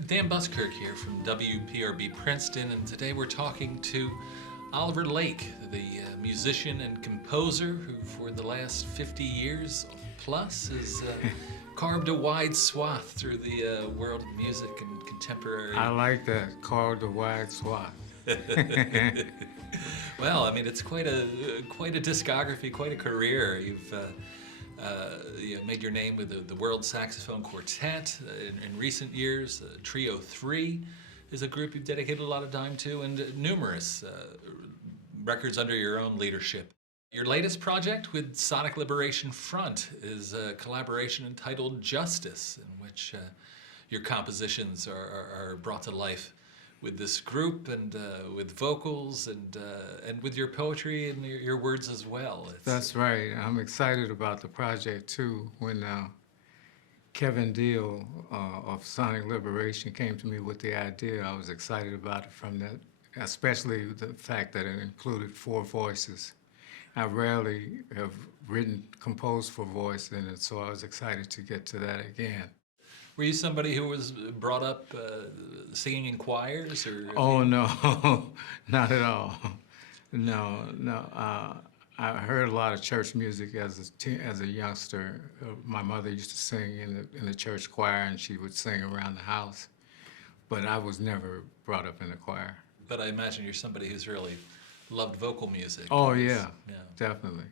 Dan Buskirk here from WPRB Princeton, and today we're talking to Oliver Lake, the musician and composer who for the last 50 years plus has carved a wide swath through the world of music and contemporary. I like that, carved a wide swath. Well, I mean, it's quite a discography, quite a career. You've made your name with the World Saxophone Quartet in recent years. Trio 3 is a group you've dedicated a lot of time to, and numerous records under your own leadership. Your latest project with Sonic Liberation Front is a collaboration entitled Justice, in which your compositions are brought to life with this group and with vocals and with your poetry and your words as well. That's right. I'm excited about the project too. When Kevin Diehl of Sonic Liberation came to me with the idea, I was excited about it from that, especially the fact that it included 4 voices. I rarely have composed for voice in it, so I was excited to get to that again. Were you somebody who was brought up singing in choirs, or? Oh no, not at all. No. I heard a lot of church music as a youngster. My mother used to sing in the church choir, and she would sing around the house. But I was never brought up in a choir. But I imagine you're somebody who's really loved vocal music. Oh yeah, definitely.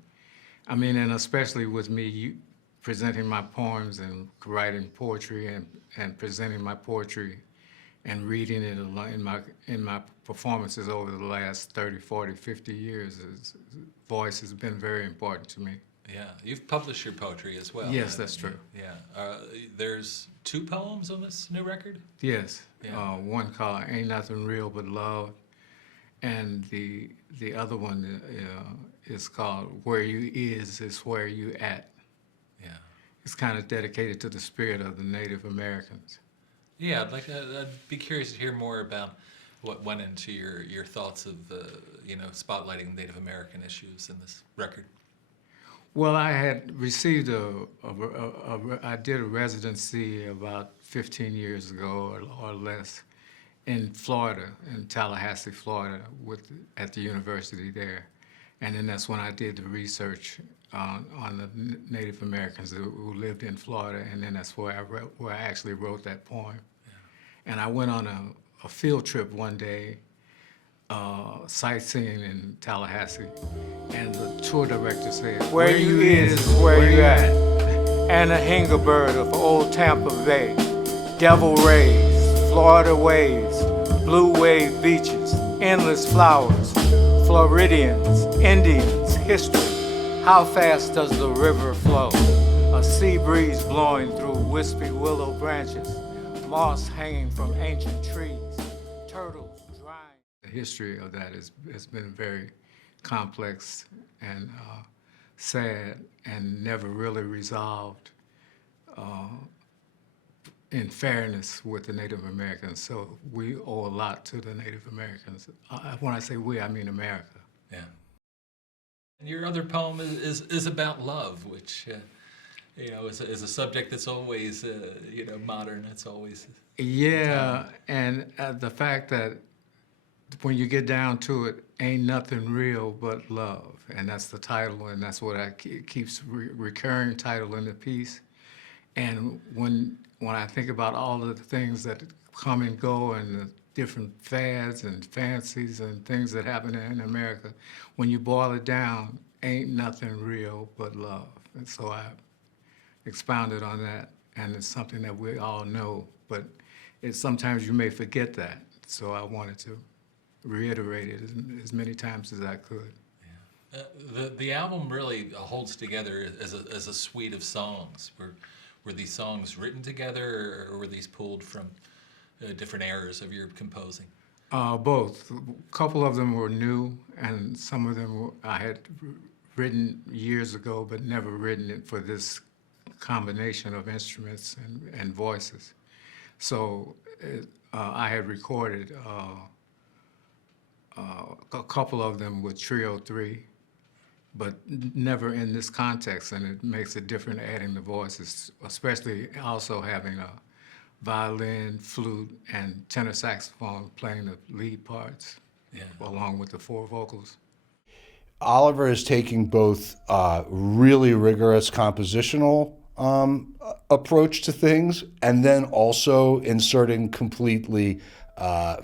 I mean, and especially with me presenting my poems and writing poetry and presenting my poetry and reading it in my performances over the last 30, 40, 50 years. Voice has been very important to me. Yeah, you've published your poetry as well. Yes, that's true. Yeah, there's 2 poems on this new record? Yes, yeah. One called Ain't Nothing Real But Love, and the other one is called Where You Is Where You At. Yeah. It's kind of dedicated to the spirit of the Native Americans. Yeah, I'd be curious to hear more about what went into your thoughts of spotlighting Native American issues in this record. Well, I had received I did a residency about 15 years ago or less in Florida, in Tallahassee, Florida, at the university there. And then that's when I did the research on the Native Americans who lived in Florida, and then that's where I actually wrote that poem. Yeah. And I went on a field trip one day, sightseeing in Tallahassee, and the tour director said, "Where you is where you at." And a hingerbird of old Tampa Bay, devil rays, Florida waves, blue wave beaches, endless flowers, Floridians, Indians, history. How fast does the river flow? A sea breeze blowing through wispy willow branches, moss hanging from ancient trees, turtles drying. The history of that has been very complex and sad and never really resolved in fairness with the Native Americans. So we owe a lot to the Native Americans. When I say we, I mean America. Yeah. And your other poem is about love, which is a subject that's always modern. It's always and the fact that when you get down to it, ain't nothing real but love, and that's the title, and that's what keeps recurring title in the piece. And when I think about all of the things that come and go and the different fads and fancies and things that happen in America, when you boil it down, ain't nothing real but love. And so I expounded on that, and it's something that we all know, but sometimes you may forget that. So I wanted to reiterate it as many times as I could. Yeah. The album really holds together as a suite of songs. Were these songs written together, or were these pulled from different eras of your composing? Both. A couple of them were new, and some of them I had written years ago, but never written it for this combination of instruments and voices. So I had recorded a couple of them with Trio 3, but never in this context, and it makes it different adding the voices, especially also having violin, flute, and tenor saxophone playing the lead parts, along with the four vocals. Oliver is taking both really rigorous compositional approach to things, and then also inserting completely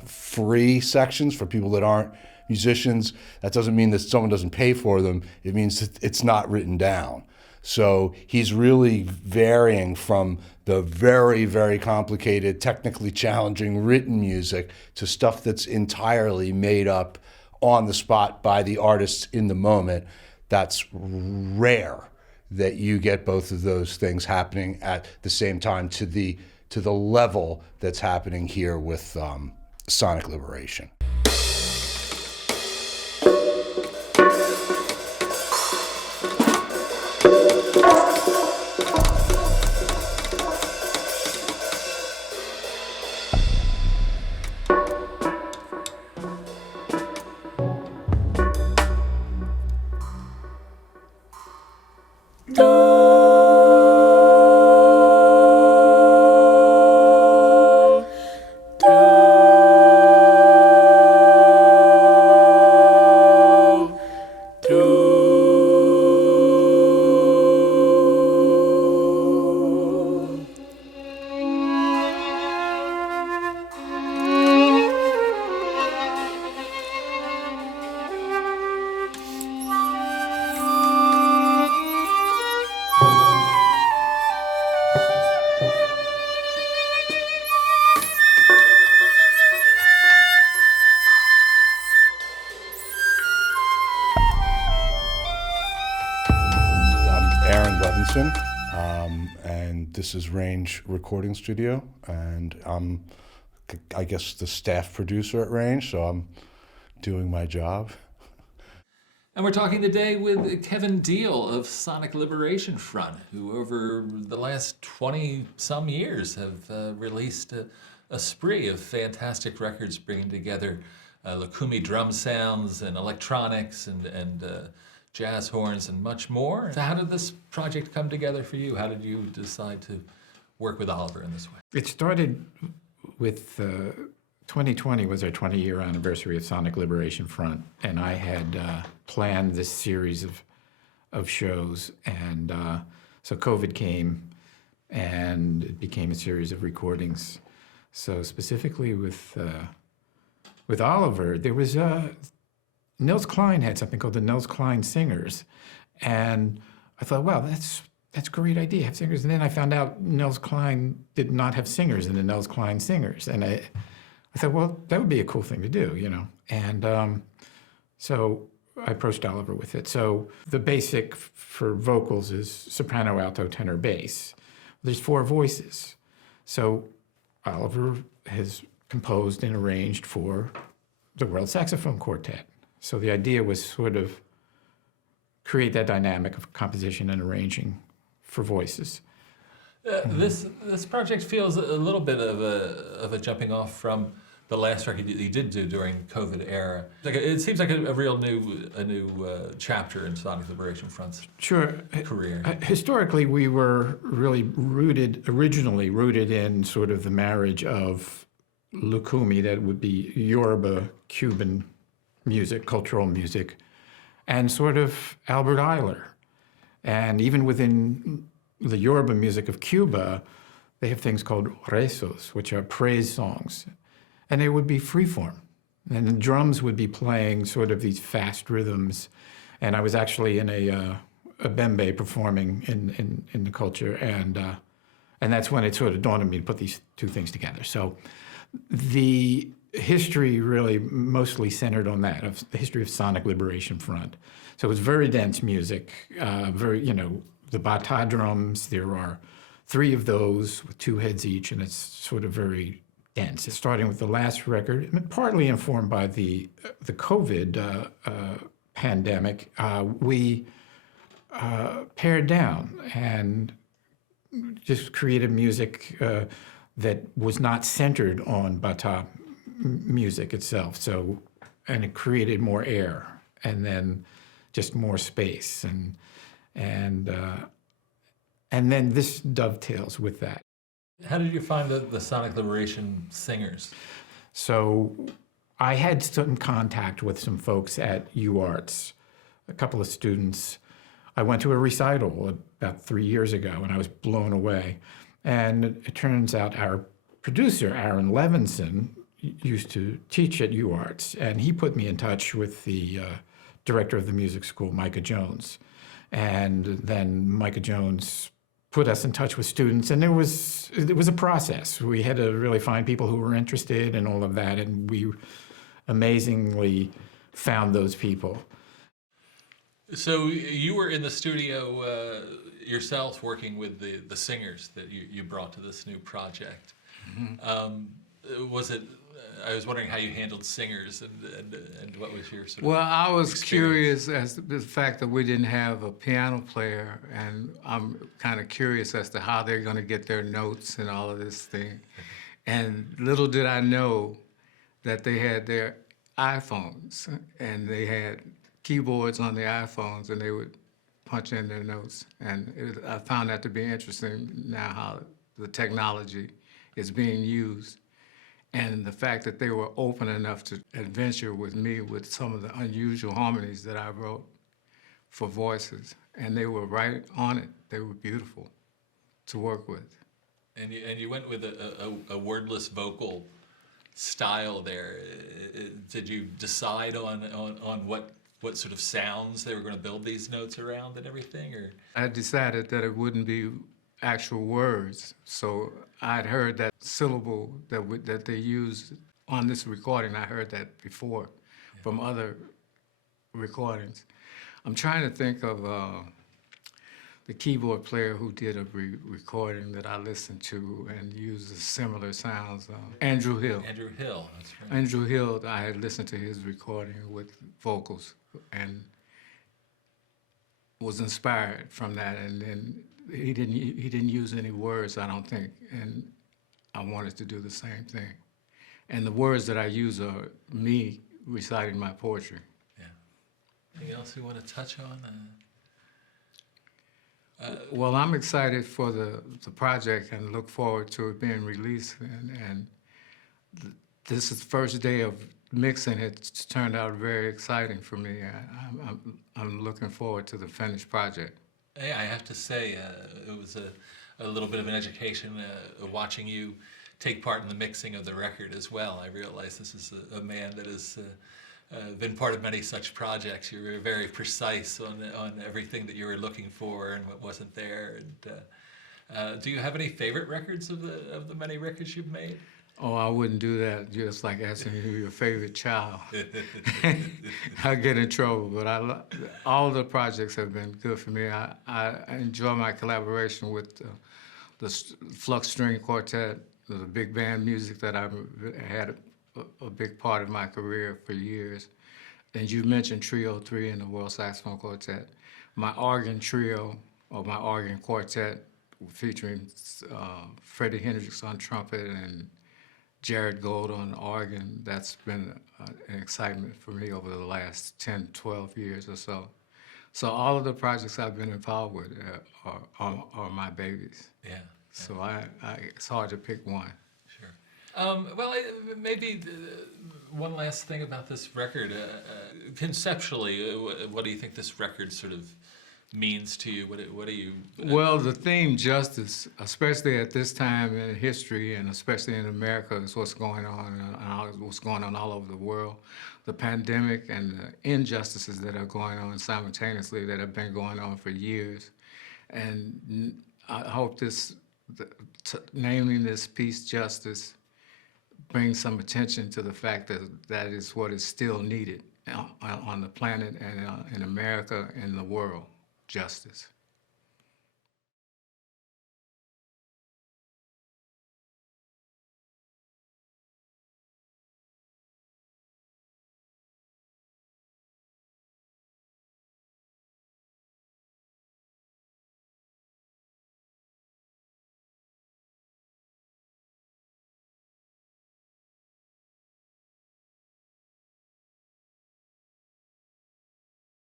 free sections for people that aren't musicians. That doesn't mean that someone doesn't pay for them. It means that it's not written down. So he's really varying from the very, very complicated, technically challenging written music to stuff that's entirely made up on the spot by the artists in the moment. That's rare that you get both of those things happening at the same time to the level that's happening here with Sonic Liberation. Levinson, and this is Range Recording Studio, and I'm, I guess, the staff producer at Range, so I'm doing my job. And we're talking today with Kevin Diehl of Sonic Liberation Front, who over the last 20-some years have released a spree of fantastic records bringing together Lakumi drum sounds and electronics and jazz horns and much more. So how did this project come together for you? How did you decide to work with Oliver in this way? It started with 2020 was our 20-year anniversary of Sonic Liberation Front, and I had planned this series of shows, and so COVID came, and it became a series of recordings. So specifically with Oliver, there was Nils Klein had something called the Nils Klein Singers, and I thought, wow, that's a great idea, have singers. And then I found out Nils Klein did not have singers in the Nils Klein Singers, and I thought, well, that would be a cool thing to do, you know. And so I approached Oliver with it. So the basic for vocals is soprano, alto, tenor, bass. There's 4 voices. So Oliver has composed and arranged for the World Saxophone Quartet. So the idea was sort of create that dynamic of composition and arranging for voices. This project feels a little bit of a jumping off from the last record you did do during COVID era. It seems like a real new chapter in Sonic Liberation Front's career. Historically, we were really originally rooted in sort of the marriage of Lukumi, that would be Yoruba Cuban music, cultural music, and sort of Albert Ayler. And even within the Yoruba music of Cuba, they have things called rezos, which are praise songs. And they would be freeform. And the drums would be playing sort of these fast rhythms. And I was actually in a bembe performing in the culture. And that's when it sort of dawned on me to put these 2 things together. So the history really mostly centered on that, of the history of Sonic Liberation Front. So it was very dense music, the bata drums, there are 3 of those with 2 heads each, and it's sort of very dense. It's starting with the last record, partly informed by the COVID pandemic. We pared down and just created music that was not centered on bata music itself. So, and it created more air, and then just more space, and then this dovetails with that. How did you find the Sonic Liberation singers? So I had some contact with some folks at UArts, a couple of students. I went to a recital about 3 years ago, and I was blown away. And it turns out our producer, Aaron Levinson, used to teach at UArts, and he put me in touch with the director of the music school, Micah Jones. And then Micah Jones put us in touch with students, and it was a process. We had to really find people who were interested and all of that, and we amazingly found those people. So you were in the studio yourself working with the singers that you brought to this new project. Was it? I was wondering how you handled singers and what was your sort of Well, I was experience? curious as to the fact that we didn't have a piano player, and I'm kind of curious as to how they're going to get their notes and all of this thing. And little did I know that they had their iPhones, and they had keyboards on the iPhones, and they would punch in their notes. And I found that to be interesting now how the technology is being used. And the fact that they were open enough to adventure with me with some of the unusual harmonies that I wrote for voices. And they were right on it. They were beautiful to work with. And you went with a wordless vocal style there. Did you decide on what sort of sounds they were going to build these notes around and everything, or? I decided that it wouldn't be actual words. So I'd heard that syllable that they used on this recording. I heard that before from other recordings. I'm trying to think of the keyboard player who did a recording that I listened to and used similar sounds. Andrew Hill. Andrew Hill, that's right. Andrew Hill, I had listened to his recording with vocals and was inspired from that. And then he didn't use any words, I don't think, and I wanted to do the same thing. And the words that I use are me reciting my poetry. Yeah. Anything else you want to touch on? Well, I'm excited for the project and look forward to it being released. And this is the first day of mixing. It's turned out very exciting for me. I'm looking forward to the finished project. Yeah, I have to say, it was a little bit of an education watching you take part in the mixing of the record as well. I realize this is a man that has been part of many such projects. You were very precise on everything that you were looking for and what wasn't there. And do you have any favorite records of the many records you've made? Oh, I wouldn't do that. Just like asking who your favorite child. I get in trouble, but all the projects have been good for me. I enjoy my collaboration with the Flux String Quartet, the big band music that I've had a big part of my career for years. And you mentioned Trio 3 and the World Saxophone Quartet. My organ trio, or my organ quartet, featuring Freddie Hendrix on trumpet and Jared Gold on organ, that's been an excitement for me over the last 10, 12 years or so. So all of the projects I've been involved with are my babies. Yeah. So it's hard to pick one. Sure. Well, maybe one last thing about this record. Conceptually, what do you think this record sort of means to you? What do you? Well, the theme justice, especially at this time in history, and especially in America, is what's going on and what's going on all over the world. The pandemic and the injustices that are going on simultaneously that have been going on for years. And I hope naming this piece Justice brings some attention to the fact that that is what is still needed on the planet and in America and the world. Justice.